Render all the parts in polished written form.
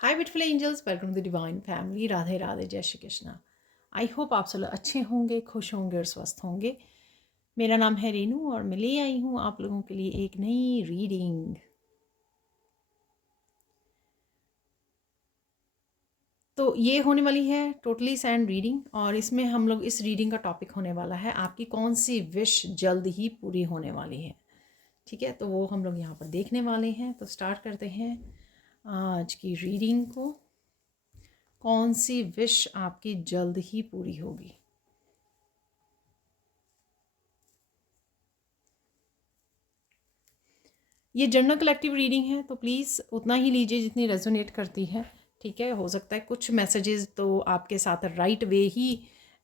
Hi beautiful angels, welcome to the divine family. Radhe Radhe, जय Shri Krishna. I hope आप सब लोग अच्छे होंगे, खुश होंगे और स्वस्थ होंगे। मेरा नाम है रेनू और मैं ले आई हूँ आप लोगों के लिए एक नई रीडिंग। तो ये होने वाली है टोटली सैंड रीडिंग और इसमें हम लोग इस रीडिंग का टॉपिक होने वाला है आपकी कौन सी विश जल्द ही पूरी होने वाली है। ठीक है, तो वो हम लोग यहाँ पर देखने वाले हैं। तो स्टार्ट करते हैं आज की रीडिंग को। कौन सी विश आपकी जल्द ही पूरी होगी। ये जनरल कलेक्टिव रीडिंग है, तो प्लीज़ उतना ही लीजिए जितनी रेजोनेट करती है। ठीक है, हो सकता है कुछ मैसेजेस तो आपके साथ राइट वे ही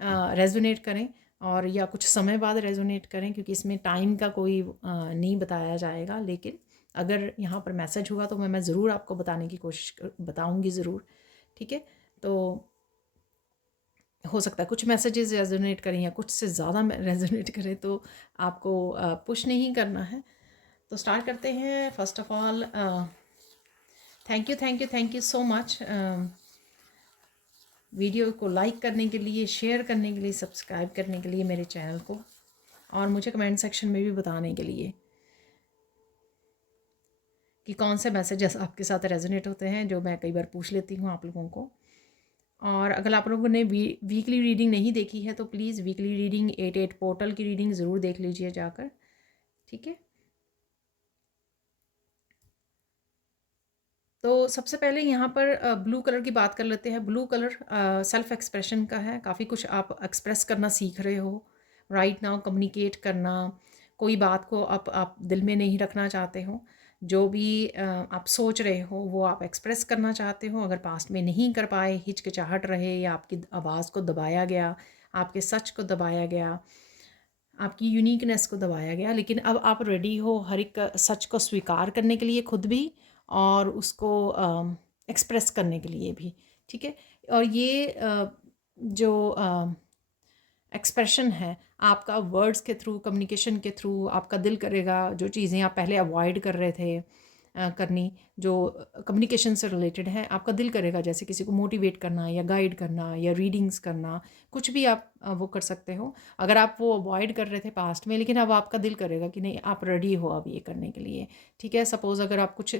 रेजोनेट करें और या कुछ समय बाद रेजोनेट करें, क्योंकि इसमें टाइम का कोई नहीं बताया जाएगा। लेकिन अगर यहाँ पर मैसेज हुआ तो मैं ज़रूर आपको बताने की कोशिश बताऊँगी ज़रूर। ठीक है, तो हो सकता है कुछ मैसेजेस रेजोनेट करें या कुछ से ज़्यादा रेजोनेट करें, तो आपको पुश नहीं करना है। तो स्टार्ट करते हैं। First of all thank you so much video को लाइक करने के लिए, शेयर करने के लिए, सब्सक्राइब करने के लिए मेरे चैनल को, और मुझे कमेंट सेक्शन में भी बताने के लिए कि कौन से मैसेजेस आपके साथ रेजोनेट होते हैं, जो मैं कई बार पूछ लेती हूँ आप लोगों को। और अगर आप लोगों ने वीकली रीडिंग नहीं देखी है तो प्लीज़ वीकली रीडिंग 88 पोर्टल की रीडिंग ज़रूर देख लीजिए जाकर। ठीक है, तो सबसे पहले यहाँ पर ब्लू कलर की बात कर लेते हैं। ब्लू कलर सेल्फ एक्सप्रेशन का है। काफ़ी कुछ आप एक्सप्रेस करना सीख रहे हो राइट नाउ। कम्युनिकेट करना, कोई बात को आप दिल में नहीं रखना चाहते हो। जो भी आप सोच रहे हो वो आप एक्सप्रेस करना चाहते हो। अगर पास्ट में नहीं कर पाए, हिचकिचाहट रहे या आपकी आवाज़ को दबाया गया, आपके सच को दबाया गया, आपकी यूनिकनेस को दबाया गया, लेकिन अब आप रेडी हो हर एक सच को स्वीकार करने के लिए खुद भी, और उसको एक्सप्रेस करने के लिए भी। ठीक है, और ये जो एक्सप्रेशन है आपका वर्ड्स के थ्रू, कम्युनिकेशन के थ्रू, आपका दिल करेगा जो चीज़ें आप पहले अवॉइड कर रहे थे करनी, जो कम्युनिकेशन से रिलेटेड है, आपका दिल करेगा जैसे किसी को मोटिवेट करना या गाइड करना या रीडिंग्स करना, कुछ भी आप वो कर सकते हो। अगर आप वो अवॉइड कर रहे थे पास्ट में, लेकिन अब आपका दिल करेगा कि नहीं, आप रेडी हो अब ये करने के लिए। ठीक है, सपोज़ अगर आप कुछ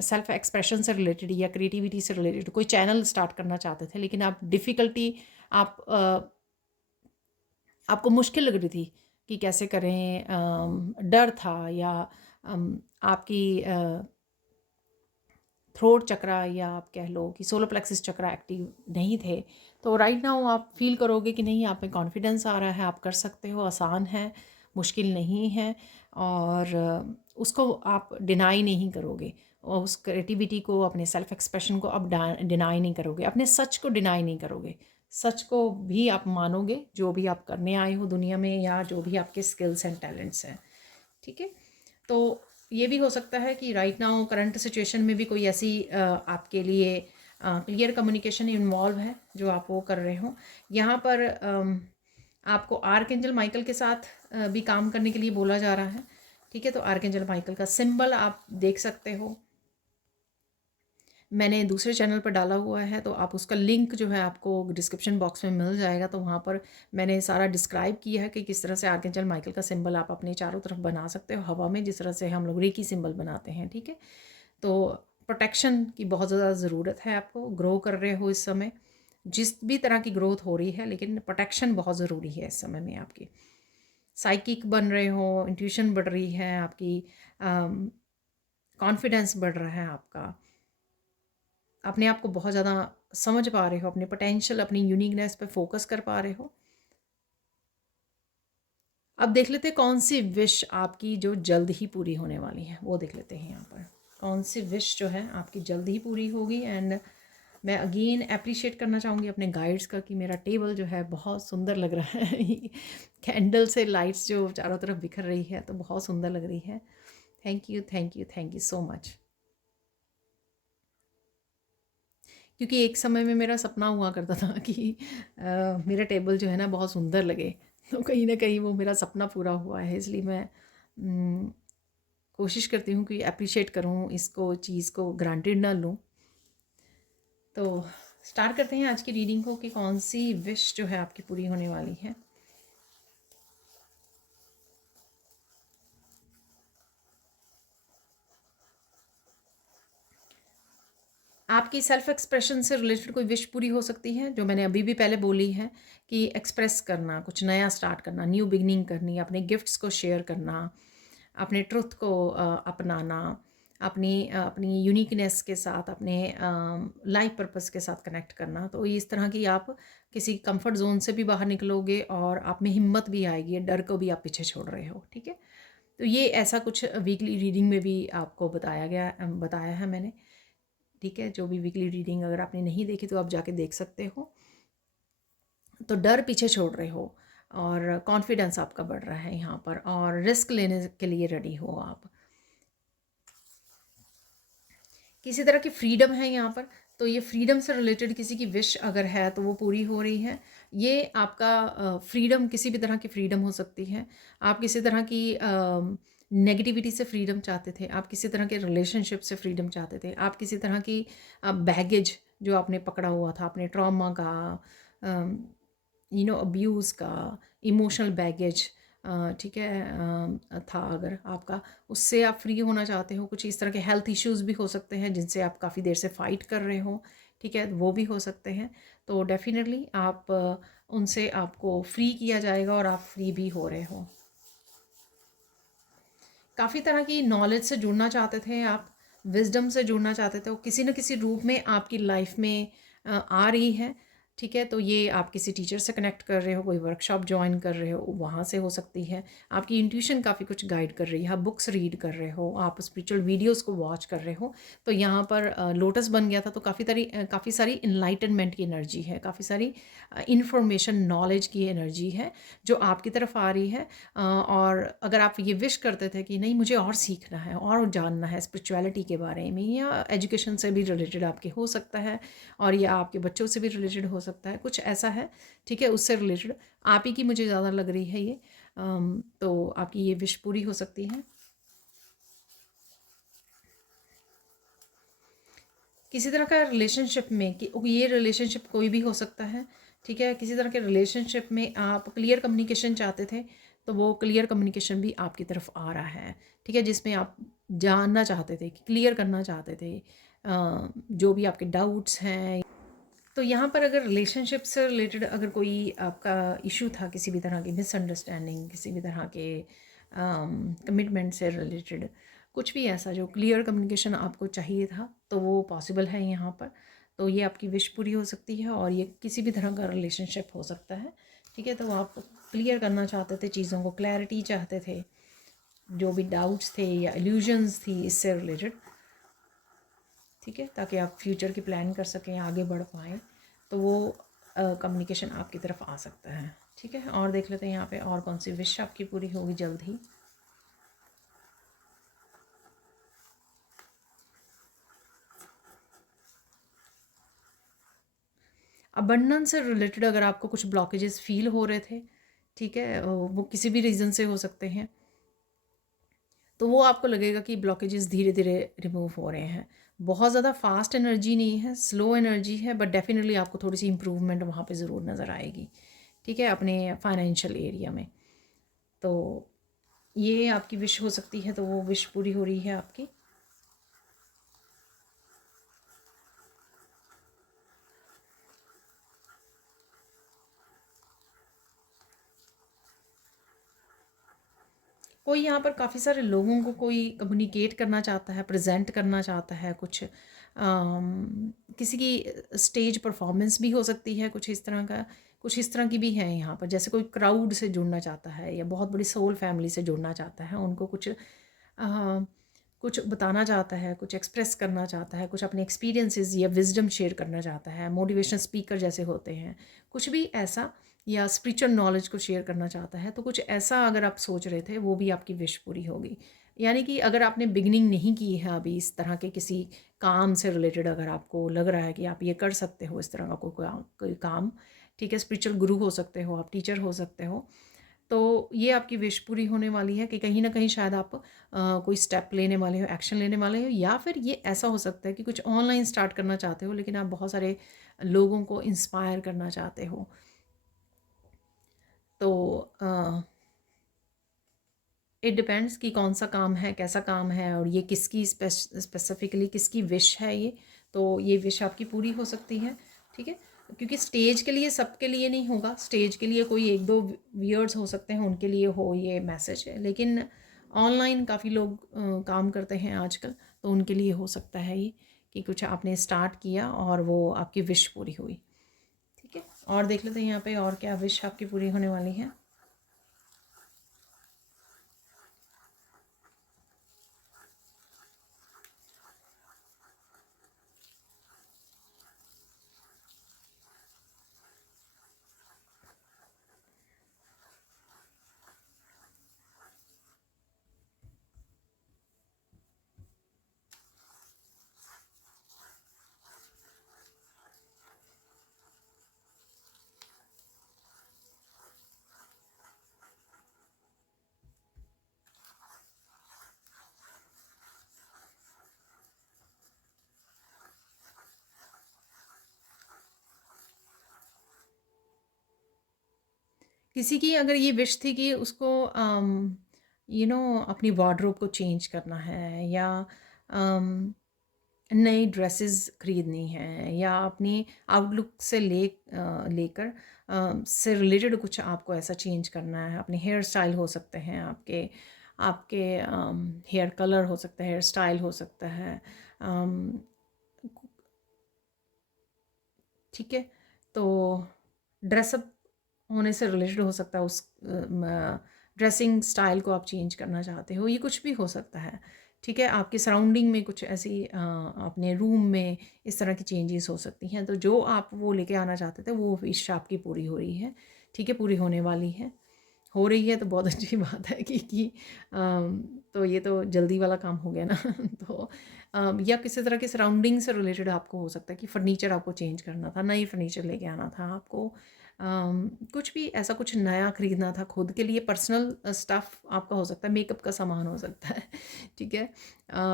सेल्फ एक्सप्रेशन से रिलेटेड या क्रिएटिविटी से रिलेटेड कोई चैनल स्टार्ट करना चाहते थे, लेकिन आप डिफ़िकल्टी, आप आपको मुश्किल लग रही थी कि कैसे करें, डर था, या आपकी थ्रोट चक्रा, या आप कह लो कि सोलर प्लेक्सिस चक्रा एक्टिव नहीं थे, तो राइट नाउ आप फील करोगे कि नहीं, आप में कॉन्फिडेंस आ रहा है, आप कर सकते हो, आसान है, मुश्किल नहीं है। और उसको आप डिनाई नहीं करोगे, और उस क्रिएटिविटी को, अपने सेल्फ एक्सप्रेशन को अब डिनाई नहीं करोगे, अपने सच को डिनाई नहीं करोगे। सच को भी आप मानोगे, जो भी आप करने आए हो दुनिया में, या जो भी आपके स्किल्स एंड टैलेंट्स हैं। ठीक है, तो ये भी हो सकता है कि राइट नाउ करंट सिचुएशन में भी कोई ऐसी आपके लिए क्लियर कम्युनिकेशन इन्वॉल्व है जो आप वो कर रहे हो। यहाँ पर आपको आर्कएंजल माइकल के साथ भी काम करने के लिए बोला जा रहा है। ठीक है, तो आर्कएंजल माइकल का सिंबल आप देख सकते हो, मैंने दूसरे चैनल पर डाला हुआ है, तो आप उसका लिंक जो है आपको डिस्क्रिप्शन बॉक्स में मिल जाएगा। तो वहाँ पर मैंने सारा डिस्क्राइब किया है कि किस तरह से आर्कएंजल माइकल का सिंबल आप अपने चारों तरफ बना सकते हो हवा में, जिस तरह से हम लोग रेकी सिंबल बनाते हैं। ठीक है, तो प्रोटेक्शन की बहुत ज़्यादा ज़रूरत है आपको। ग्रो कर रहे हो इस समय, जिस भी तरह की ग्रोथ हो रही है, लेकिन प्रोटेक्शन बहुत ज़रूरी है इस समय में आपकी। साइकिक बन रहे हो, इंट्यूशन बढ़ रही है आपकी, कॉन्फिडेंस बढ़ रहा है आपका, अपने आप को बहुत ज़्यादा समझ पा रहे हो, अपने पोटेंशियल, अपनी यूनिकनेस पे फोकस कर पा रहे हो। अब देख लेते हैं कौन सी विश आपकी जो जल्द ही पूरी होने वाली है, वो देख लेते हैं यहाँ पर कौन सी विश जो है आपकी जल्द ही पूरी होगी। एंड मैं अगेन अप्रिशिएट करना चाहूँगी अपने गाइड्स का कि मेरा टेबल जो है बहुत सुंदर लग रहा है कैंडल से लाइट्स जो चारों तरफ बिखर रही है, तो बहुत सुंदर लग रही है। Thank you thank you thank you so much. क्योंकि एक समय में मेरा सपना हुआ करता था कि मेरा टेबल जो है ना बहुत सुंदर लगे, तो कहीं ना कहीं वो मेरा सपना पूरा हुआ है। इसलिए मैं कोशिश करती हूँ कि अप्रिशिएट करूँ इसको, चीज़ को ग्रांटेड ना लूँ। तो स्टार्ट करते हैं आज की रीडिंग को कि कौन सी विश जो है आपकी पूरी होने वाली है। आपकी सेल्फ एक्सप्रेशन से रिलेटेड कोई विश पूरी हो सकती है, जो मैंने अभी भी पहले बोली है कि एक्सप्रेस करना, कुछ नया स्टार्ट करना, न्यू बिगनिंग करनी, अपने गिफ्ट्स को शेयर करना, अपने ट्रुथ को अपनाना, अपनी यूनिकनेस के साथ, अपने लाइफ पर्पस के साथ कनेक्ट करना। तो इस तरह की आप किसी कंफर्ट जोन से भी बाहर निकलोगे और आप में हिम्मत भी आएगी, डर को भी आप पीछे छोड़ रहे हो। ठीक है, तो ये ऐसा कुछ वीकली रीडिंग में भी आपको बताया है मैंने। ठीक है, जो भी वीकली रीडिंग अगर आपने नहीं देखी तो आप जाके देख सकते हो। तो डर पीछे छोड़ रहे हो और कॉन्फिडेंस आपका बढ़ रहा है यहाँ पर, और रिस्क लेने के लिए रेडी हो आप। किसी तरह की फ्रीडम है यहाँ पर, तो ये फ्रीडम से रिलेटेड किसी की विश अगर है तो वो पूरी हो रही है। ये आपका फ्रीडम, किसी भी तरह की फ्रीडम हो सकती है। आप किसी तरह की नेगेटिविटी से फ्रीडम चाहते थे, आप किसी तरह के रिलेशनशिप से फ्रीडम चाहते थे, आप किसी तरह की बैगेज जो आपने पकड़ा हुआ था, अपने ट्रॉमा का, अब्यूज़ का, इमोशनल बैगेज, ठीक है, था अगर आपका, उससे आप फ्री होना चाहते हो। कुछ इस तरह के हेल्थ इश्यूज़ भी हो सकते हैं जिनसे आप काफ़ी देर से फ़ाइट कर रहे हो। ठीक है, वो भी हो सकते हैं। तो डेफ़िनेटली आप उनसे आपको फ्री किया जाएगा और आप फ्री भी हो रहे हो। काफ़ी तरह की नॉलेज से जुड़ना चाहते थे आप, विज़डम से जुड़ना चाहते थे, वो किसी न किसी रूप में आपकी लाइफ में आ रही है। ठीक है, तो ये आप किसी टीचर से कनेक्ट कर रहे हो, कोई वर्कशॉप जॉइन कर रहे हो, वहाँ से हो सकती है। आपकी इंट्यूशन काफ़ी कुछ गाइड कर रही है, आप बुक्स रीड कर रहे हो, आप स्पिरिचुअल वीडियोज़ को वॉच कर रहे हो। तो यहाँ पर लोटस बन गया था, तो काफ़ी सारी इनलाइटनमेंट की एनर्जी है, काफ़ी सारी इंफॉर्मेशन, नॉलेज की एनर्जी है जो आपकी तरफ आ रही है। और अगर आप ये विश करते थे कि नहीं, मुझे और सीखना है और जानना है स्पिरिचुअलिटी के बारे में, या एजुकेशन से भी रिलेटेड आपके हो सकता है, और या आपके बच्चों से भी रिलेटेड हो सकता है, कुछ ऐसा है। ठीक है, उससे रिलेटेड आप ही की मुझे ज़्यादा लग रही है ये। तो आपकी ये विश पूरी हो सकती है। किसी तरह का रिलेशनशिप में, कि ये रिलेशनशिप कोई भी हो सकता है। ठीक है, किसी तरह के रिलेशनशिप में आप क्लियर कम्युनिकेशन चाहते थे, तो वो क्लियर कम्युनिकेशन भी आपकी तरफ आ रहा है। ठीक है, जिसमें आप जानना चाहते थे, क्लियर करना चाहते थे जो भी आपके डाउट्स हैं। तो यहाँ पर अगर रिलेशनशिप से रिलेटेड अगर कोई आपका इशू था, किसी भी तरह की मिसअंडरस्टैंडिंग, किसी भी तरह के कमिटमेंट से रिलेटेड, कुछ भी ऐसा जो क्लियर कम्युनिकेशन आपको चाहिए था, तो वो पॉसिबल है यहाँ पर। तो ये आपकी विश पूरी हो सकती है, और ये किसी भी तरह का रिलेशनशिप हो सकता है। ठीक है, तो आप क्लियर करना चाहते थे चीज़ों को, क्लैरिटी चाहते थे, जो भी डाउट्स थे या इल्यूजन्स थी इससे रिलेटेड। ठीक है, ताकि आप फ्यूचर की प्लान कर सकें, आगे बढ़ पाएँ, तो वो कम्युनिकेशन आपकी तरफ आ सकता है। ठीक है, और देख लेते हैं यहाँ पे और कौन सी विश आपकी पूरी होगी जल्द ही। अबंडेंस से रिलेटेड अगर आपको कुछ ब्लॉकेजेस फील हो रहे थे, ठीक है, वो किसी भी रीज़न से हो सकते हैं, तो वो आपको लगेगा कि ब्लॉकेजेस धीरे धीरे रिमूव हो रहे हैं। बहुत ज़्यादा फास्ट एनर्जी नहीं है, स्लो एनर्जी है, बट डेफिनेटली आपको थोड़ी सी इम्प्रूवमेंट वहाँ पे ज़रूर नज़र आएगी। ठीक है, अपने फाइनेंशियल एरिया में। तो ये आपकी विश हो सकती है, तो वो विश पूरी हो रही है आपकी। कोई यहाँ पर काफ़ी सारे लोगों को कोई कम्युनिकेट करना चाहता है, प्रेजेंट करना चाहता है कुछ, किसी की स्टेज परफॉर्मेंस भी हो सकती है, कुछ इस तरह का, कुछ इस तरह की भी है यहाँ पर। जैसे कोई क्राउड से जुड़ना चाहता है या बहुत बड़ी सोल फैमिली से जुड़ना चाहता है, उनको कुछ बताना चाहता है, कुछ एक्सप्रेस करना चाहता है, कुछ अपने एक्सपीरियंसेस या विजडम शेयर करना चाहता है, मोटिवेशन स्पीकर जैसे होते हैं, कुछ भी ऐसा, या स्पिरिचुअल नॉलेज को शेयर करना चाहता है। तो कुछ ऐसा अगर आप सोच रहे थे, वो भी आपकी विश पूरी होगी। यानी कि अगर आपने बिगनिंग नहीं की है अभी इस तरह के किसी काम से रिलेटेड, अगर आपको लग रहा है कि आप ये कर सकते हो, इस तरह का कोई काम, ठीक है, स्पिरिचुअल गुरु हो सकते हो आप, टीचर हो सकते हो, तो ये आपकी विश पूरी होने वाली है कि कहीं ना कहीं शायद आप कोई स्टेप लेने वाले हो, एक्शन लेने वाले हो, या फिर ये ऐसा हो सकता है कि कुछ ऑनलाइन स्टार्ट करना चाहते हो लेकिन आप बहुत सारे लोगों को इंस्पायर करना चाहते हो। तो इट डिपेंड्स कि कौन सा काम है, कैसा काम है, और ये किसकी स्पेसिफिकली किसकी विश है ये। तो ये विश आपकी पूरी हो सकती है, ठीक है। क्योंकि स्टेज के लिए सबके लिए नहीं होगा, स्टेज के लिए कोई एक दो व्यूअर्स हो सकते हैं, उनके लिए हो ये मैसेज है, लेकिन ऑनलाइन काफ़ी लोग काम करते हैं आजकल, तो उनके लिए हो सकता है ये कि कुछ आपने स्टार्ट किया और वो आपकी विश पूरी हुई, ठीक है। और देख लेते हैं यहाँ पे और क्या विश आपकी पूरी होने वाली है। किसी की अगर ये विश थी कि उसको अपनी वार्डरोब को चेंज करना है, या नई ड्रेसेस खरीदनी है, या अपनी आउटलुक से लेकर से रिलेटेड कुछ आपको ऐसा चेंज करना है। अपने हेयर स्टाइल हो सकते हैं, आपके आपके हेयर कलर हो सकता है, हेयर स्टाइल हो सकता है, अम, ठीक है। तो ड्रेसअप होने से रिलेटेड हो सकता है, उस ड्रेसिंग स्टाइल को आप चेंज करना चाहते हो, ये कुछ भी हो सकता है, ठीक है। आपके सराउंडिंग में कुछ ऐसी अपने रूम में इस तरह की चेंजेस हो सकती हैं। तो जो आप वो लेके आना चाहते थे वो विश आपकी पूरी हो रही है, ठीक है, पूरी होने वाली है। हो रही है तो बहुत अच्छी बात है कि तो ये तो जल्दी वाला काम हो गया ना तो या किसी तरह के सराउंडिंग से रिलेटेड आपको हो सकता है कि फ़र्नीचर आपको चेंज करना था, नई फ़र्नीचर लेके आना था आपको, कुछ भी ऐसा कुछ नया ख़रीदना था खुद के लिए, पर्सनल स्टफ़ आपका हो सकता है, मेकअप का सामान हो सकता है ठीक है।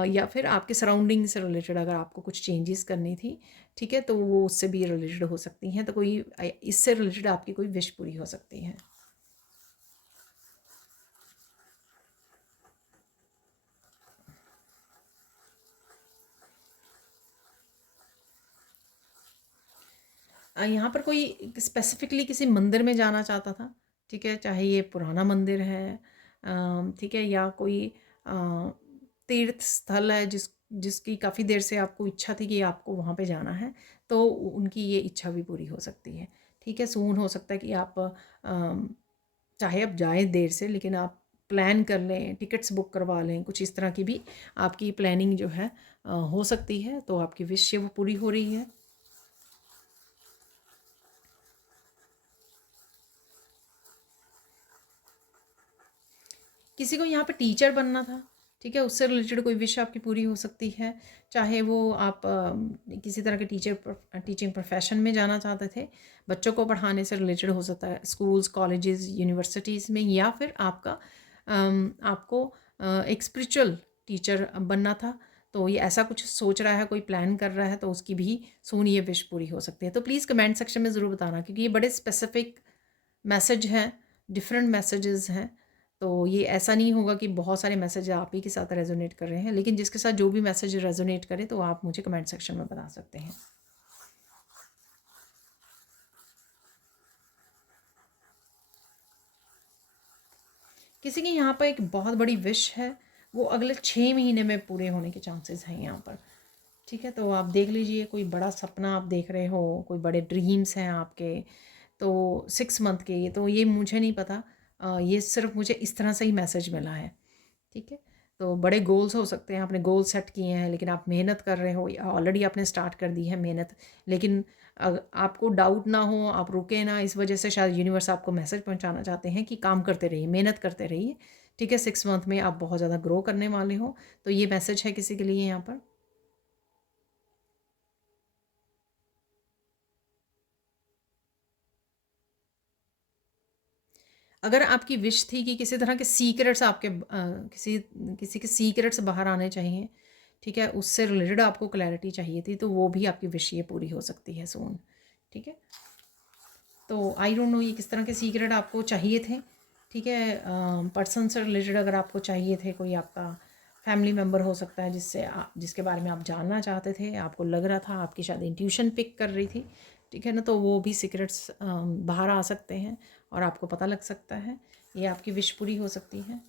या फिर आपके सराउंडिंग से रिलेटेड अगर आपको कुछ चेंजेस करनी थी, ठीक है, तो वो उससे भी रिलेटेड हो सकती हैं। तो कोई इससे रिलेटेड आपकी कोई विश पूरी हो सकती है। यहाँ पर कोई स्पेसिफिकली किसी मंदिर में जाना चाहता था, ठीक है, चाहे ये पुराना मंदिर है, ठीक है, या कोई अ, तीर्थ स्थल है जिसकी काफ़ी देर से आपको इच्छा थी कि आपको वहाँ पे जाना है, तो उनकी ये इच्छा भी पूरी हो सकती है, ठीक है। सून हो सकता है कि आप चाहे आप जाएँ देर से, लेकिन आप प्लान कर लें, टिकट्स बुक करवा लें, कुछ इस तरह की भी आपकी प्लानिंग जो है हो सकती है, तो आपकी विश वो पूरी हो रही है। किसी को यहाँ पे टीचर बनना था, ठीक है, उससे रिलेटेड कोई विश आपकी पूरी हो सकती है। चाहे वो आप किसी तरह के टीचिंग प्रोफेशन में जाना चाहते थे, बच्चों को पढ़ाने से रिलेटेड हो सकता है, स्कूल्स, कॉलेजेस, यूनिवर्सिटीज़ में, या फिर आपको एक स्पिरिचुअल टीचर बनना था। तो ये ऐसा कुछ सोच रहा है, कोई प्लान कर रहा है, तो उसकी भी सून ये विश पूरी हो सकती है। तो प्लीज़ कमेंट सेक्शन में ज़रूर बताना, क्योंकि ये बड़े स्पेसिफिक मैसेज हैं, डिफरेंट मैसेजेस हैं। तो ये ऐसा नहीं होगा कि बहुत सारे मैसेज आप ही के साथ रेजोनेट कर रहे हैं, लेकिन जिसके साथ जो भी मैसेज रेजोनेट करे तो आप मुझे कमेंट सेक्शन में बता सकते हैं। किसी की यहाँ पर एक बहुत बड़ी विश है, वो अगले 6 महीने में पूरे होने के चांसेस हैं यहाँ पर, ठीक है। तो आप देख लीजिए, कोई बड़ा सपना आप देख रहे हो, कोई बड़े ड्रीम्स हैं आपके, तो 6 मंथ के, ये तो ये मुझे नहीं पता, ये सिर्फ मुझे इस तरह से ही मैसेज मिला है, ठीक है। तो बड़े गोल्स हो सकते हैं, आपने गोल सेट किए हैं, लेकिन आप मेहनत कर रहे हो, या ऑलरेडी आपने स्टार्ट कर दी है मेहनत, लेकिन आपको डाउट ना हो, आप रुके ना, इस वजह से शायद यूनिवर्स आपको मैसेज पहुंचाना चाहते हैं कि काम करते रहिए, मेहनत करते रहिए, ठीक है। 6 मंथ में आप बहुत ज़्यादा ग्रो करने वाले हो, तो ये मैसेज है किसी के लिए यहाँ पर। अगर आपकी विश थी कि किसी तरह के सीक्रेट्स आपके किसी किसी के सीक्रेट्स बाहर आने चाहिए, ठीक है, उससे रिलेटेड आपको क्लैरिटी चाहिए थी, तो वो भी आपकी विश ये पूरी हो सकती है सून। ठीक है, तो आई डोंट नो ये किस तरह के सीक्रेट आपको चाहिए थे। ठीक है, पर्सन से रिलेटेड अगर आपको चाहिए थे, कोई आपका फैमिली मेम्बर हो सकता है जिसके बारे में आप जानना चाहते थे, आपको लग रहा था, आपकी शायद इंट्यूशन पिक कर रही थी, ठीक है ना, तो वो भी सीक्रेट्स बाहर आ सकते हैं और आपको पता लग सकता है, ये आपकी विश पूरी हो सकती है।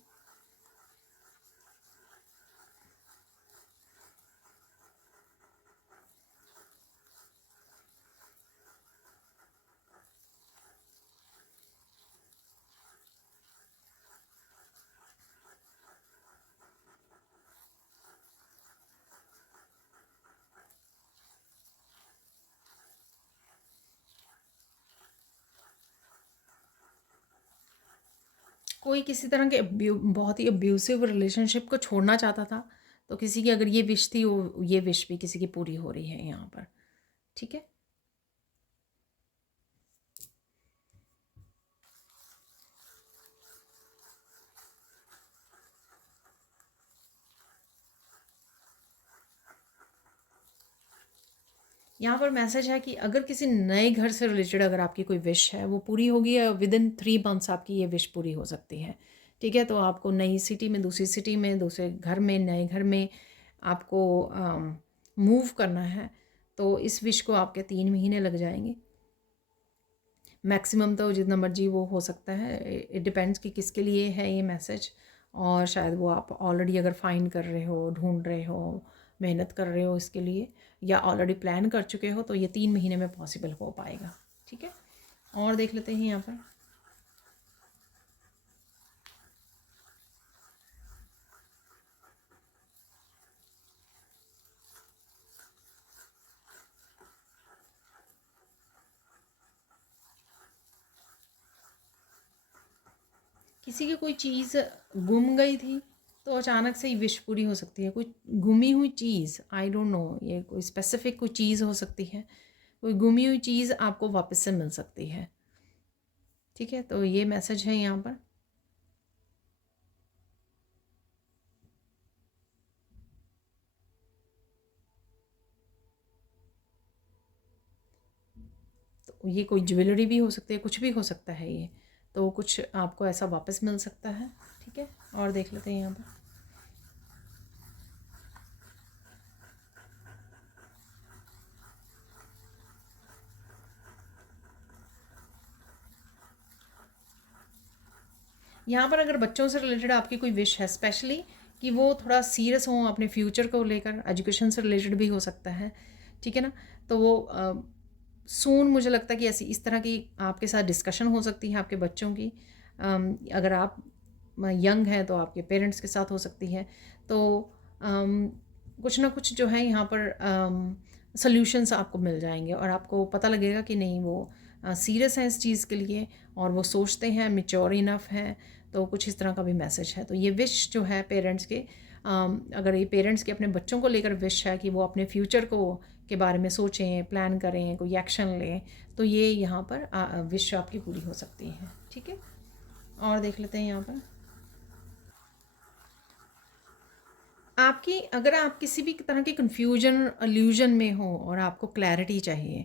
कोई किसी तरह के बहुत ही अब्यूसिव रिलेशनशिप को छोड़ना चाहता था, तो किसी की अगर ये विश थी, वो ये विश भी किसी की पूरी हो रही है यहाँ पर। ठीक है, यहाँ पर मैसेज है कि अगर किसी नए घर से रिलेटेड अगर आपकी कोई विश है, वो पूरी होगी, या विद इन 3 मंथ्स आपकी ये विश पूरी हो सकती है। ठीक है, तो आपको नई सिटी में, दूसरी सिटी में, दूसरे घर में, नए घर में आपको मूव करना है, तो इस विश को आपके 3 महीने लग जाएंगे मैक्सिमम, तो जितना मर्जी वो हो सकता है। इट डिपेंड्स कि किसके लिए है ये मैसेज, और शायद वो आप ऑलरेडी अगर फाइंड कर रहे हो, ढूंढ रहे हो, मेहनत कर रहे हो इसके लिए, या ऑलरेडी प्लान कर चुके हो, तो ये 3 महीने में पॉसिबल हो पाएगा। ठीक है, और देख लेते हैं यहाँ पर। किसी की कोई चीज़ गुम गई थी, तो अचानक से ही विश पूरी हो सकती है। कोई गुमी हुई चीज़, आई डोंट नो, ये कोई स्पेसिफिक कोई चीज़ हो सकती है, कोई गुमी हुई चीज़ आपको वापस से मिल सकती है। ठीक है, तो ये मैसेज है यहाँ पर। तो ये कोई ज्वेलरी भी हो सकती है, कुछ भी हो सकता है ये, तो कुछ आपको ऐसा वापस मिल सकता है। ठीक है, और देख लेते हैं यहाँ पर। यहाँ पर अगर बच्चों से रिलेटेड आपकी कोई विश है, स्पेशली कि वो थोड़ा सीरियस हों अपने फ्यूचर को लेकर, एजुकेशन से रिलेटेड भी हो सकता है, ठीक है ना, तो वो सून मुझे लगता है कि ऐसी इस तरह की आपके साथ डिस्कशन हो सकती है आपके बच्चों की। अगर आप यंग हैं तो आपके पेरेंट्स के साथ हो सकती है, तो कुछ ना कुछ जो है यहाँ पर सॉल्यूशंस आपको मिल जाएंगे, और आपको पता लगेगा कि नहीं, वो सीरियस हैं इस चीज़ के लिए, और वो सोचते हैं, मेच्योर इनफ हैं, तो कुछ इस तरह का भी मैसेज है। तो ये विश जो है पेरेंट्स के, अगर ये पेरेंट्स के अपने बच्चों को लेकर विश है कि वो अपने फ्यूचर को के बारे में सोचें, प्लान करें, कोई एक्शन लें, तो ये यहाँ पर विश आपकी पूरी हो सकती है। ठीक है, और देख लेते हैं यहाँ पर। आपकी अगर आप किसी भी तरह की कन्फ्यूजन अल्यूजन में हो और आपको क्लैरिटी चाहिए,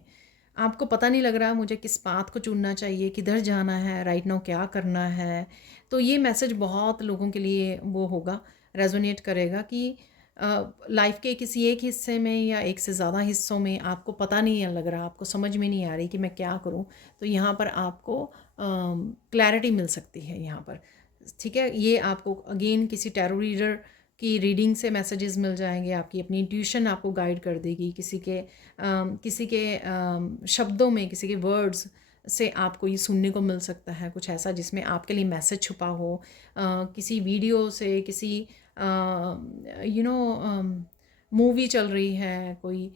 आपको पता नहीं लग रहा मुझे किस पाथ को चुनना चाहिए, किधर जाना है, राइट नाउ क्या करना है, तो ये मैसेज बहुत लोगों के लिए वो होगा, रेजोनेट करेगा कि लाइफ के किसी एक हिस्से में या एक से ज़्यादा हिस्सों में आपको पता नहीं है लग रहा, आपको समझ में नहीं आ रही कि मैं क्या करूं, तो यहाँ पर आपको क्लैरिटी मिल सकती है यहाँ पर। ठीक है, ये आपको अगेन किसी टैरो रीडर की रीडिंग से मैसेजेस मिल जाएंगे, आपकी अपनी इंट्यूशन आपको गाइड कर देगी, किसी के शब्दों में, किसी के वर्ड्स से आपको ये सुनने को मिल सकता है कुछ ऐसा जिसमें आपके लिए मैसेज छुपा हो, किसी वीडियो से, किसी यू नो मूवी चल रही है कोई,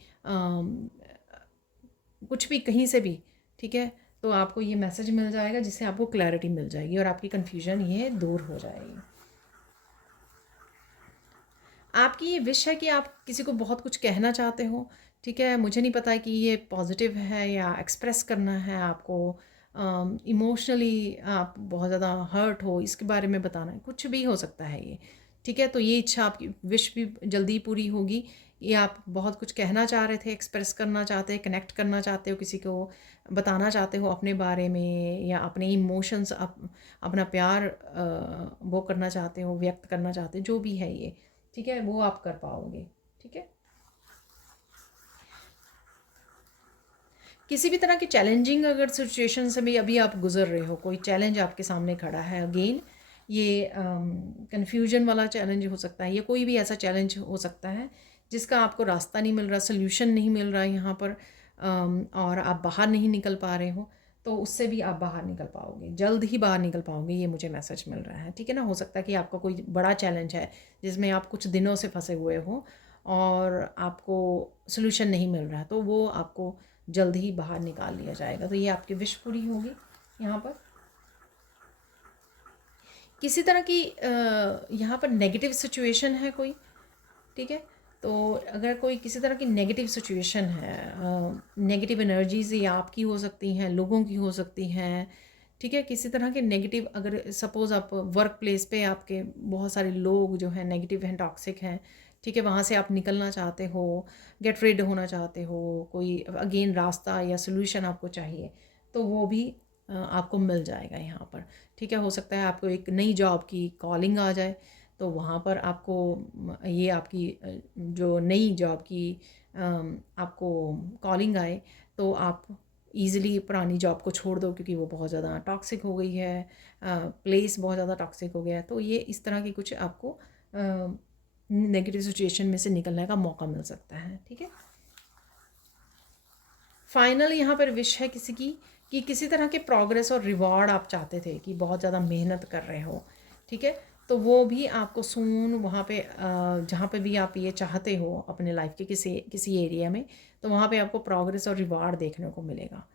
कुछ भी कहीं से भी, ठीक है, तो आपको ये मैसेज मिल जाएगा जिससे आपको क्लैरिटी मिल जाएगी और आपकी कन्फ्यूजन ये दूर हो जाएगी। आपकी ये विश है कि आप किसी को बहुत कुछ कहना चाहते हो, ठीक है, मुझे नहीं पता कि ये पॉजिटिव है या एक्सप्रेस करना है आपको, इमोशनली आप बहुत ज़्यादा हर्ट हो, इसके बारे में बताना है, कुछ भी हो सकता है ये। ठीक है, तो ये इच्छा आपकी विश भी जल्दी पूरी होगी। ये आप बहुत कुछ कहना चाह रहे थे, एक्सप्रेस करना चाहते हैं, कनेक्ट करना चाहते हो, किसी को बताना चाहते हो अपने बारे में, या अपने इमोशंस अपना प्यार वो करना चाहते हो, व्यक्त करना चाहते हो, जो भी है ये। ठीक है, वो आप कर पाओगे। ठीक है, किसी भी तरह की चैलेंजिंग अगर सिचुएशन से भी अभी आप गुजर रहे हो, कोई चैलेंज आपके सामने खड़ा है, अगेन ये कन्फ्यूजन वाला चैलेंज हो सकता है, या कोई भी ऐसा चैलेंज हो सकता है जिसका आपको रास्ता नहीं मिल रहा, सोल्यूशन नहीं मिल रहा है यहाँ पर, और आप बाहर नहीं निकल पा रहे हो, तो उससे भी आप बाहर निकल पाओगे, जल्द ही बाहर निकल पाओगे, ये मुझे मैसेज मिल रहा है। ठीक है ना, हो सकता है कि आपका कोई बड़ा चैलेंज है जिसमें आप कुछ दिनों से फंसे हुए हो और आपको सोल्यूशन नहीं मिल रहा, तो वो आपको जल्द ही बाहर निकाल लिया जाएगा। तो ये आपकी विश पूरी होगी यहाँ पर। किसी तरह की यहाँ पर नेगेटिव सिचुएशन है कोई, ठीक है, तो अगर कोई किसी तरह की नेगेटिव सिचुएशन है, नेगेटिव एनर्जीज ये आपकी हो सकती हैं, लोगों की हो सकती हैं। ठीक है, किसी तरह के नेगेटिव, अगर सपोज़ आप वर्क प्लेस पे आपके बहुत सारे लोग जो हैं नेगेटिव हैं, टॉक्सिक हैं, ठीक है, वहाँ से आप निकलना चाहते हो, गेट रेड होना चाहते हो, कोई अगेन रास्ता या सोल्यूशन आपको चाहिए, तो वो भी आपको मिल जाएगा यहाँ पर। ठीक है, हो सकता है आपको एक नई जॉब की कॉलिंग आ जाए, तो वहाँ पर आपको ये आपकी जो नई जॉब की आपको कॉलिंग आए, तो आप ईज़िली पुरानी जॉब को छोड़ दो, क्योंकि वो बहुत ज़्यादा टॉक्सिक हो गई है, प्लेस बहुत ज़्यादा टॉक्सिक हो गया है। तो ये इस तरह की कुछ आपको नेगेटिव सिचुएशन में से निकलने का मौका मिल सकता है। ठीक है, फाइनल यहाँ पर विश है किसी की कि किसी तरह के प्रोग्रेस और रिवॉर्ड आप चाहते थे, कि बहुत ज़्यादा मेहनत कर रहे हो। ठीक है, तो वो भी आपको सून वहाँ पे जहाँ पे भी आप ये चाहते हो अपने लाइफ के किसी किसी एरिया में, तो वहाँ पे आपको प्रोग्रेस और रिवार्ड देखने को मिलेगा।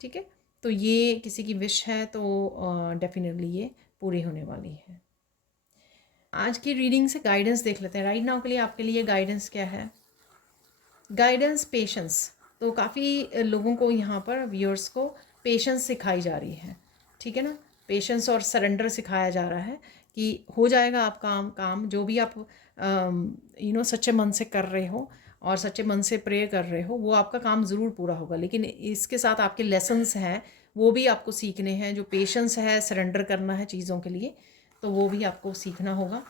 ठीक है, तो ये किसी की विश है, तो डेफिनेटली ये पूरी होने वाली है। आज की रीडिंग से गाइडेंस देख लेते हैं। राइट नाउ के लिए आपके लिए गाइडेंस क्या है? Guidance patience. तो काफ़ी लोगों को यहाँ पर व्यूअर्स को पेशेंस सिखाई जा रही है। ठीक है ना, पेशेंस और सरेंडर सिखाया जा रहा है कि हो जाएगा आप काम जो भी आप सच्चे मन से कर रहे हो और सच्चे मन से प्रे कर रहे हो, वो आपका काम ज़रूर पूरा होगा। लेकिन इसके साथ आपके लेसन्स हैं, वो भी आपको सीखने हैं। जो पेशेंस है, सरेंडर करना है चीज़ों के लिए, तो वो भी आपको सीखना होगा।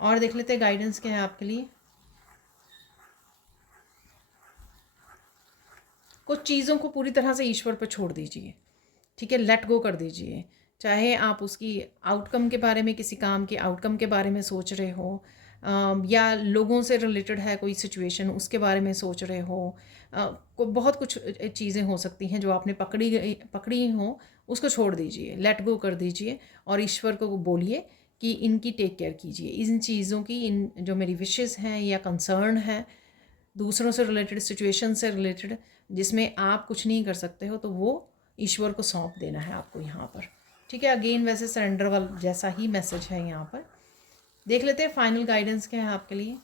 और देख लेते हैं गाइडेंस क्या है आपके लिए। कुछ चीज़ों को पूरी तरह से ईश्वर पर छोड़ दीजिए। ठीक है, लेट गो कर दीजिए। चाहे आप उसकी आउटकम के बारे में, किसी काम के आउटकम के बारे में सोच रहे हो, या लोगों से रिलेटेड है कोई सिचुएशन, उसके बारे में सोच रहे हो, बहुत कुछ चीज़ें हो सकती हैं जो आपने पकड़ी हो, उसको छोड़ दीजिए, लेट गो कर दीजिए और ईश्वर को बोलिए कि इनकी टेक केयर कीजिए, इन चीज़ों की, इन जो मेरी विशेज़ हैं या कंसर्न है दूसरों से रिलेटेड, सिचुएशन से रिलेटेड, जिसमें आप कुछ नहीं कर सकते हो, तो वो ईश्वर को सौंप देना है आपको यहाँ पर। ठीक है, अगेन वैसे सरेंडर वाला जैसा ही मैसेज है यहाँ पर। देख लेते हैं फाइनल गाइडेंस क्या है आपके लिए।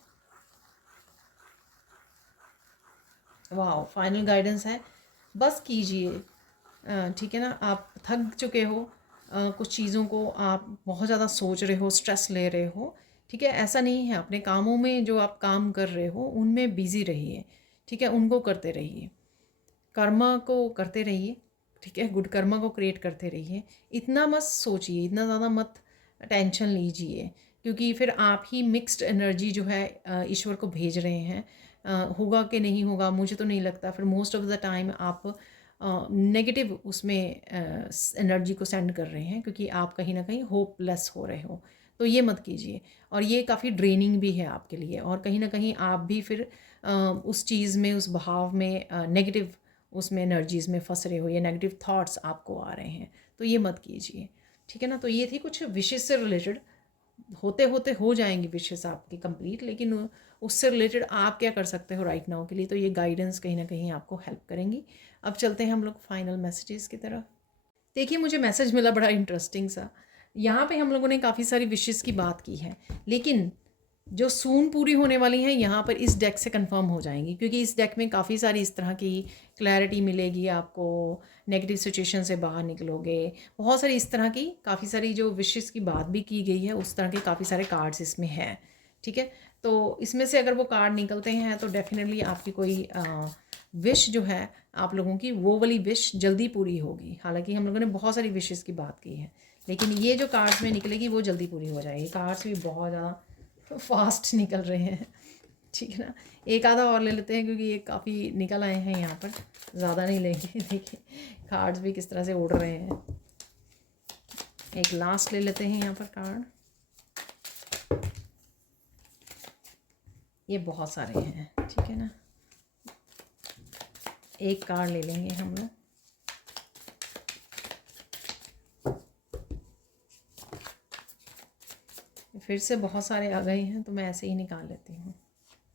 वाह, फाइनल गाइडेंस है बस कीजिए। ठीक है ना, आप थक चुके हो, कुछ चीज़ों को आप बहुत ज़्यादा सोच रहे हो, स्ट्रेस ले रहे हो। ठीक है, ऐसा नहीं है, अपने कामों में जो आप काम कर रहे हो उनमें बिज़ी रहिए। ठीक है, उनको करते रहिए, कर्मा को करते रहिए। ठीक है, गुड कर्मा को क्रिएट करते रहिए। इतना मत सोचिए, इतना ज़्यादा मत टेंशन लीजिए, क्योंकि फिर आप ही मिक्स्ड एनर्जी जो है ईश्वर को भेज रहे हैं। होगा कि नहीं होगा मुझे तो नहीं लगता। फिर मोस्ट ऑफ द टाइम आप नेगेटिव उसमें एनर्जी को सेंड कर रहे हैं, क्योंकि आप कहीं ना कहीं होपलेस हो रहे हो। तो ये मत कीजिए, और ये काफ़ी ड्रेनिंग भी है आपके लिए, और कहीं ना कहीं आप भी फिर उस चीज़ में, उस बहाव में, नेगेटिव उसमें एनर्जीज़ में फंस रहे हो, या नेगेटिव थॉट्स आपको आ रहे हैं, तो ये मत कीजिए। ठीक है ना, तो ये थी कुछ विशेष से रिलेटेड। होते होते हो जाएंगी विशेष आपकी कंप्लीट, लेकिन उससे रिलेटेड आप क्या कर सकते हो राइट नाउ के लिए, तो ये गाइडेंस कहीं ना कहीं आपको हेल्प करेंगी। अब चलते हैं हम लोग फाइनल मैसेजेस की तरफ। देखिए, मुझे मैसेज मिला बड़ा इंटरेस्टिंग सा। यहाँ पे हम लोगों ने काफ़ी सारी विशेष की बात की है, लेकिन जो सून पूरी होने वाली हैं यहाँ पर इस डेक से कंफर्म हो जाएंगी, क्योंकि इस डेक में काफ़ी सारी इस तरह की क्लैरिटी मिलेगी आपको, नेगेटिव सिचुएशन से बाहर निकलोगे। बहुत सारी इस तरह की काफ़ी सारी जो विशेस की बात भी की गई है, उस तरह के काफ़ी सारे कार्ड्स इसमें हैं, ठीक है। तो इसमें से अगर वो कार्ड निकलते हैं तो डेफिनेटली आपकी कोई विश जो है आप लोगों की, वो वाली विश जल्दी पूरी होगी। हालांकि हम लोगों ने बहुत सारी विशेस की बात की है, लेकिन ये जो कार्ड्स में निकलेगी वो जल्दी पूरी हो जाएगी। कार्ड्स भी बहुत ज़्यादा फास्ट निकल रहे हैं, ठीक है ना। एक आधा और ले लेते हैं क्योंकि ये काफ़ी निकल आए हैं यहाँ पर, ज़्यादा नहीं लेंगे। देखिए कार्ड्स भी किस तरह से उड़ रहे हैं। एक लास्ट ले लेते हैं यहाँ पर कार्ड। ये बहुत सारे हैं, ठीक है ना। एक कार्ड ले लेंगे हम लोग। फिर से बहुत सारे आ गए हैं तो मैं ऐसे ही निकाल लेती हूँ,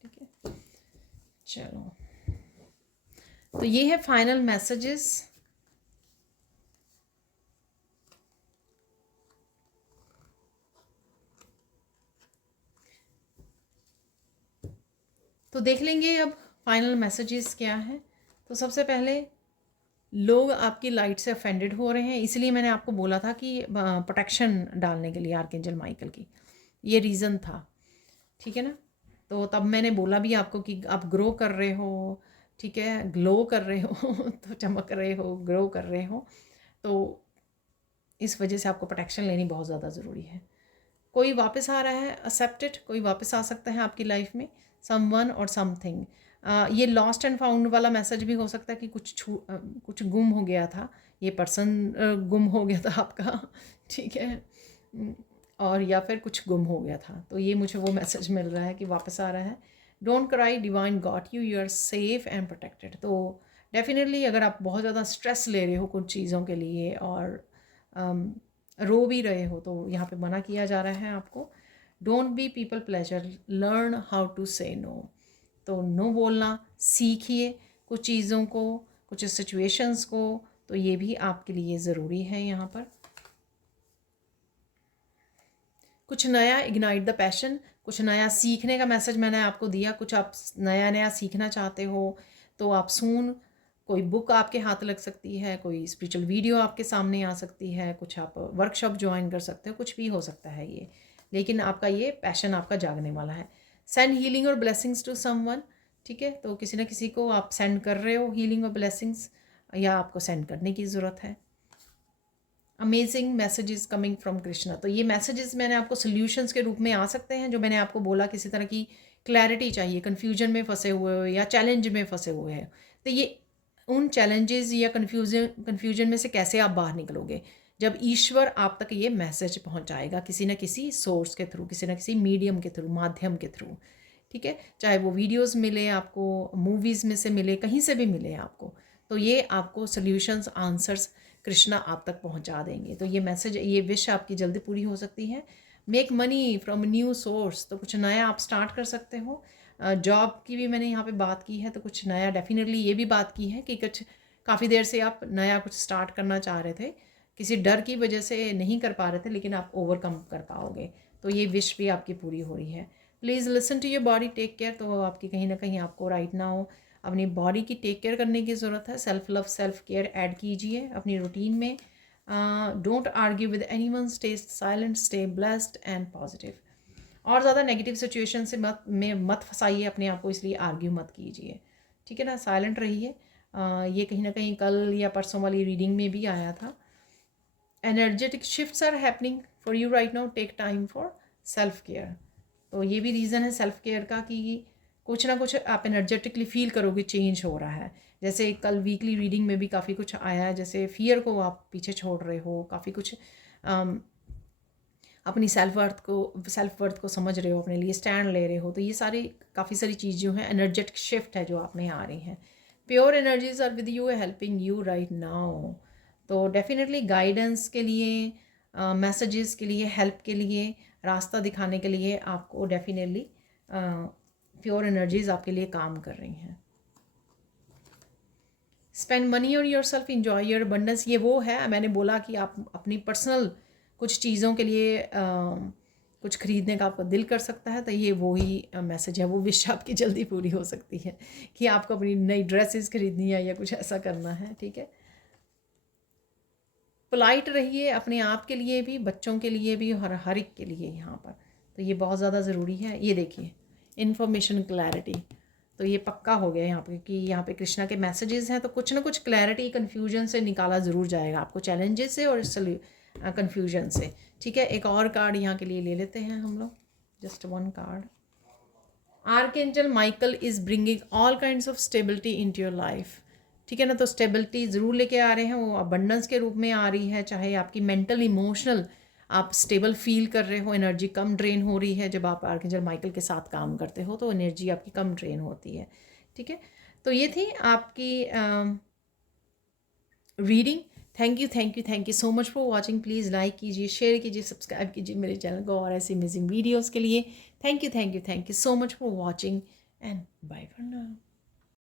ठीक है। चलो, तो ये है फाइनल मैसेजेस। तो देख लेंगे अब फाइनल मैसेजेस क्या है। तो सबसे पहले, लोग आपकी लाइट से ऑफेंडेड हो रहे हैं, इसलिए मैंने आपको बोला था कि प्रोटेक्शन डालने के लिए आर्कएंजल माइकल की, ये रीज़न था, ठीक है ना। तो तब मैंने बोला भी आपको कि आप ग्रो कर रहे हो, ठीक है, ग्लो कर रहे हो तो चमक रहे हो, ग्रो कर रहे हो, तो इस वजह से आपको प्रोटेक्शन लेनी बहुत ज़्यादा ज़रूरी है। कोई वापस आ रहा है, एक्सेप्टेड, कोई वापस आ सकता है आपकी लाइफ में, समवन और समथिंग। ये लॉस्ट एंड फाउंड वाला मैसेज भी हो सकता है कि कुछ गुम हो गया था, ये पर्सन गुम हो गया था आपका, ठीक है, और या फिर कुछ गुम हो गया था। तो ये मुझे वो मैसेज मिल रहा है कि वापस आ रहा है। Don't cry, divine got you, you are safe and protected. तो डेफिनेटली अगर आप बहुत ज़्यादा स्ट्रेस ले रहे हो कुछ चीज़ों के लिए और रो भी रहे हो, तो यहाँ पे मना किया जा रहा है आपको। Don't be people pleaser, learn how to say no. तो नो बोलना सीखिए कुछ चीज़ों को, कुछ सिचुएशंस को, तो ये भी आपके लिए ज़रूरी है। यहाँ पर कुछ नया, इग्नाइट द पैशन, कुछ नया सीखने का मैसेज मैंने आपको दिया। कुछ आप नया नया सीखना चाहते हो तो आप सून, कोई बुक आपके हाथ लग सकती है, कोई स्पिरिचुअल वीडियो आपके सामने आ सकती है, कुछ आप वर्कशॉप ज्वाइन कर सकते हो, कुछ भी हो सकता है ये, लेकिन आपका ये पैशन आपका जागने वाला है। सेंड हीलिंग और ब्लेसिंग्स टू समवन, ठीक है। तो किसी न किसी को आप सेंड कर रहे हो हीलिंग और ब्लेसिंग्स, या आपको सेंड करने की ज़रूरत है। Amazing messages coming from Krishna. तो ये मैसेजेस मैंने आपको सोल्यूशंस के रूप में आ सकते हैं, जो मैंने आपको बोला किसी तरह की क्लैरिटी चाहिए, कन्फ्यूजन में फंसे हुए हो या चैलेंज में फंसे हुए हैं, तो ये उन चैलेंजेस या कन्फ्यूजन में से कैसे आप बाहर निकलोगे, जब ईश्वर आप तक ये मैसेज पहुंचाएगा किसी न किसी सोर्स के थ्रू, किसी न किसी मीडियम के थ्रू, माध्यम के थ्रू, ठीक है। चाहे वो वीडियोस मिले आपको, मूवीज़ में से मिले, कहीं से भी मिले आपको, तो ये आपको सॉल्यूशंस, आंसर्स कृष्णा आप तक पहुंचा देंगे। तो ये मैसेज, ये विश आपकी जल्दी पूरी हो सकती है। Make money from new source, तो कुछ नया आप स्टार्ट कर सकते हो। जॉब की भी मैंने यहाँ पे बात की है, तो कुछ नया डेफिनेटली ये भी बात की है कि कुछ काफ़ी देर से आप नया कुछ स्टार्ट करना चाह रहे थे, किसी डर की वजह से नहीं कर पा रहे थे, लेकिन आप ओवरकम कर पाओगे, तो ये विश भी आपकी पूरी हो रही है। Please listen to your body, take care. तो आपकी कहीं ना कहीं आपको राइट नाउ अपनी बॉडी की टेक केयर करने की ज़रूरत है। Self love, self care add कीजिए अपनी रूटीन में। Don't argue with anyone, stay silent, stay blessed and positive. और ज़्यादा नेगेटिव सिचुएशन से मत फंसाइए अपने आप को, इसलिए आर्ग्यू मत कीजिए, ठीक है ना। साइलेंट रहिए। ये कहीं ना कहीं कल या परसों वाली रीडिंग में भी आया था। Energetic shifts are happening for you right now, take time for self care. तो ये भी रीज़न है सेल्फ केयर का कि कुछ ना कुछ आप एनर्जेटिकली फील करोगे चेंज हो रहा है। जैसे कल वीकली रीडिंग में भी काफ़ी कुछ आया है, जैसे फियर को आप पीछे छोड़ रहे हो, काफ़ी कुछ अपनी सेल्फ वर्थ को समझ रहे हो, अपने लिए स्टैंड ले रहे हो। तो ये सारी काफ़ी सारी चीज़ जो है, एनर्जेटिक शिफ्ट है जो आप में आ रही हैं। Pure energies are with you, helping you right now. तो डेफिनेटली गाइडेंस के लिए, मैसेजेस के लिए, हेल्प के लिए, रास्ता दिखाने के लिए आपको डेफिनेटली प्योर एनर्जीज आपके लिए काम कर रही हैं। Spend money on your self, enjoy your abundance. ये वो है, मैंने बोला कि आप अपनी पर्सनल कुछ चीज़ों के लिए कुछ खरीदने का आपका दिल कर सकता है, तो ये वो ही मैसेज है, वो विश आपकी जल्दी पूरी हो सकती है कि आपको अपनी नई ड्रेसेस खरीदनी है या कुछ ऐसा करना है, ठीक है। पोलाइट रहिए अपने आप के लिए भी, बच्चों के लिए भी, हर एक के लिए यहाँ पर। तो ये बहुत ज़्यादा ज़रूरी है। ये देखिए इन्फॉर्मेशन क्लैरिटी, तो ये पक्का हो गया यहाँ पे कि यहाँ पे कृष्णा के मैसेजेस हैं, तो कुछ ना कुछ क्लैरिटी कन्फ्यूजन से निकाला ज़रूर जाएगा आपको, चैलेंजेस से और कन्फ्यूजन से। ठीक है, एक और कार्ड यहाँ के लिए ले लेते हैं हम लोग, just one card. Archangel Michael is bringing all kinds of stability into your life. ठीक है ना, तो स्टेबिलिटी ज़रूर लेके आ रहे हैं, वो अबंडेंस के रूप में आ रही है। चाहे आपकी मेंटल इमोशनल आप स्टेबल फील कर रहे हो, एनर्जी कम ड्रेन हो रही है, जब आप आर्कएंजल माइकल के साथ काम करते हो तो एनर्जी आपकी कम ड्रेन होती है। ठीक है, तो ये थी आपकी reading. Thank you so much for watching. Please like कीजिए, शेयर कीजिए, सब्सक्राइब कीजिए मेरे चैनल को और ऐसे अमेजिंग वीडियोज़ के लिए। Thank you so much for watching and bye for now.